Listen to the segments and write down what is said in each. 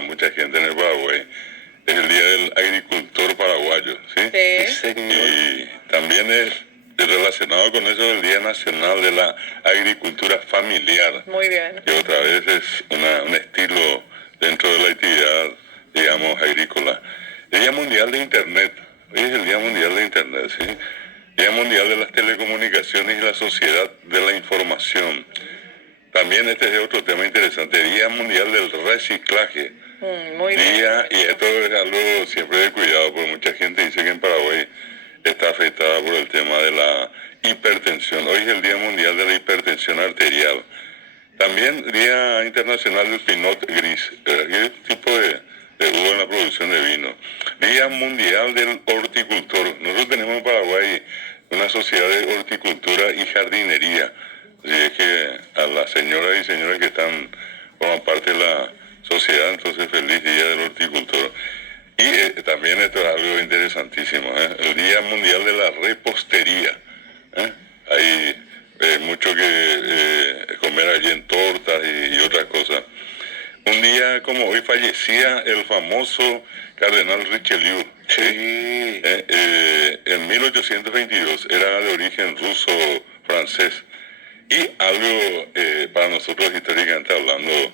para mucha gente en el Paraguay. Es el Día del Agricultor Paraguayo, ¿sí? Sí. Y también es relacionado con eso el Día Nacional de la Agricultura Familiar, Muy bien. que otra vez es un estilo dentro de la actividad, digamos, agrícola. El Día Mundial de Internet, hoy es el Día Mundial de Internet, ¿sí? Día Mundial de las Telecomunicaciones y la Sociedad de la Información. También este es otro tema interesante, Día Mundial del Reciclaje. Muy bien. Y esto es algo siempre de cuidado, porque mucha gente dice que en Paraguay está afectada por el tema de la hipertensión. Hoy es el Día Mundial de la Hipertensión Arterial. También Día Internacional del Pinot Gris, que es un tipo de uva en la producción de vino. Día Mundial del Horticultor. Nosotros tenemos en Paraguay una sociedad de horticultura y jardinería. Así es que a las señoras y señores que forman parte de la sociedad, entonces feliz Día del Horticultor. Y también esto es algo interesantísimo, el Día Mundial de la Repostería. Hay mucho que comer allí en tortas y otras cosas. Un día como hoy fallecía el famoso cardenal Richelieu. Sí. En 1822 era de origen ruso-francés. Y algo para nosotros históricamente hablando,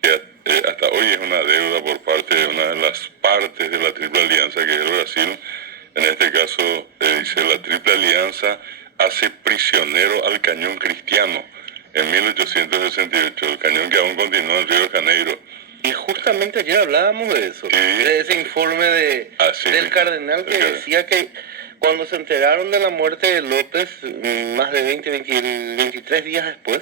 que hasta hoy es una deuda por parte de una de las partes de la Triple Alianza, que es el Brasil. En este caso dice: la Triple Alianza hace prisionero al cañón cristiano en 1868, el cañón que aún continúa en Río de Janeiro. Y justamente ayer hablábamos de eso, Sí. de ese informe del cardenal que decía que cuando se enteraron de la muerte de López, más de 23 días después,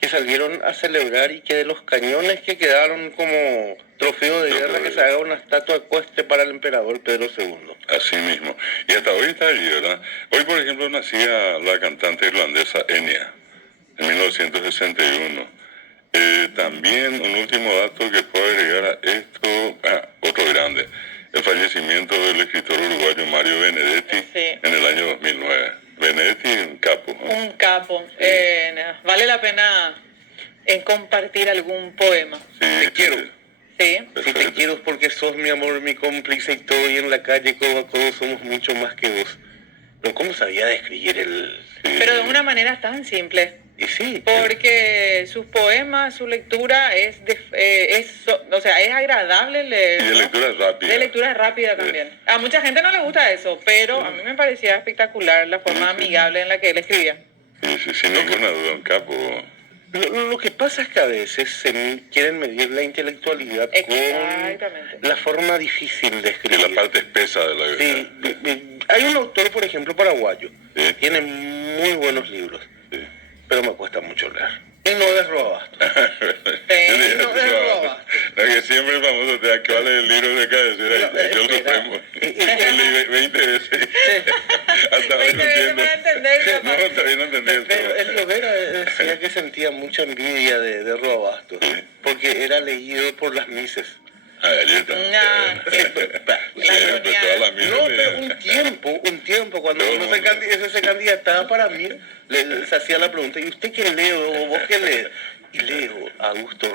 que salieron a celebrar, y que de los cañones que quedaron como trofeo de guerra, que se haga una estatua ecuestre para el emperador Pedro II. Así mismo. Y hasta hoy está allí, ¿verdad? Hoy, por ejemplo, nacía la cantante irlandesa Enya, en 1961. También un último dato que puedo agregar a esto, otro grande, el fallecimiento del escritor uruguayo Mario Benedetti, Sí. en el año 2009. Benedetti, un capo, ¿no? Un capo. Vale la pena compartir algún poema. Sí, Te quiero. Sí. Si te Perfecto. quiero es porque sos mi amor, mi cómplice y todo, y en la calle codo a codo somos mucho más que vos. Pero ¿cómo sabía describir el...? Pero de una manera tan simple. Y sí, Porque sus poemas, su lectura es agradable Y leer. de lectura rápida. De lectura rápida también. A mucha gente no le gusta eso, pero a mí me parecía espectacular la forma amigable en la que él escribía. Sí, sin ninguna duda, un capo. lo que pasa es que a veces quieren medir la intelectualidad Exactamente. con la forma difícil de Y escribir. la parte espesa de la Sí, hay un autor, por ejemplo, paraguayo, Sí. tiene muy buenos libros, Sí. pero me cuesta mucho leer. Y no es Robasto. No, que siempre es famoso, ¿cuál es el libro de cabecera? Yo lo supremo. Yo leí 20 veces. Hasta hoy no entiendo. No, todavía no entendí eso. Pero el Lovera decía que sentía mucha envidia de Robasto, porque era leído por las mises. Ahí está. Siempre, toda la misa. No, pero un tiempo, cuando Todo el uno mundo. se candidataba para mí, se hacía la pregunta: ¿y usted qué lee? ¿O vos qué lees? Y leo a Augusto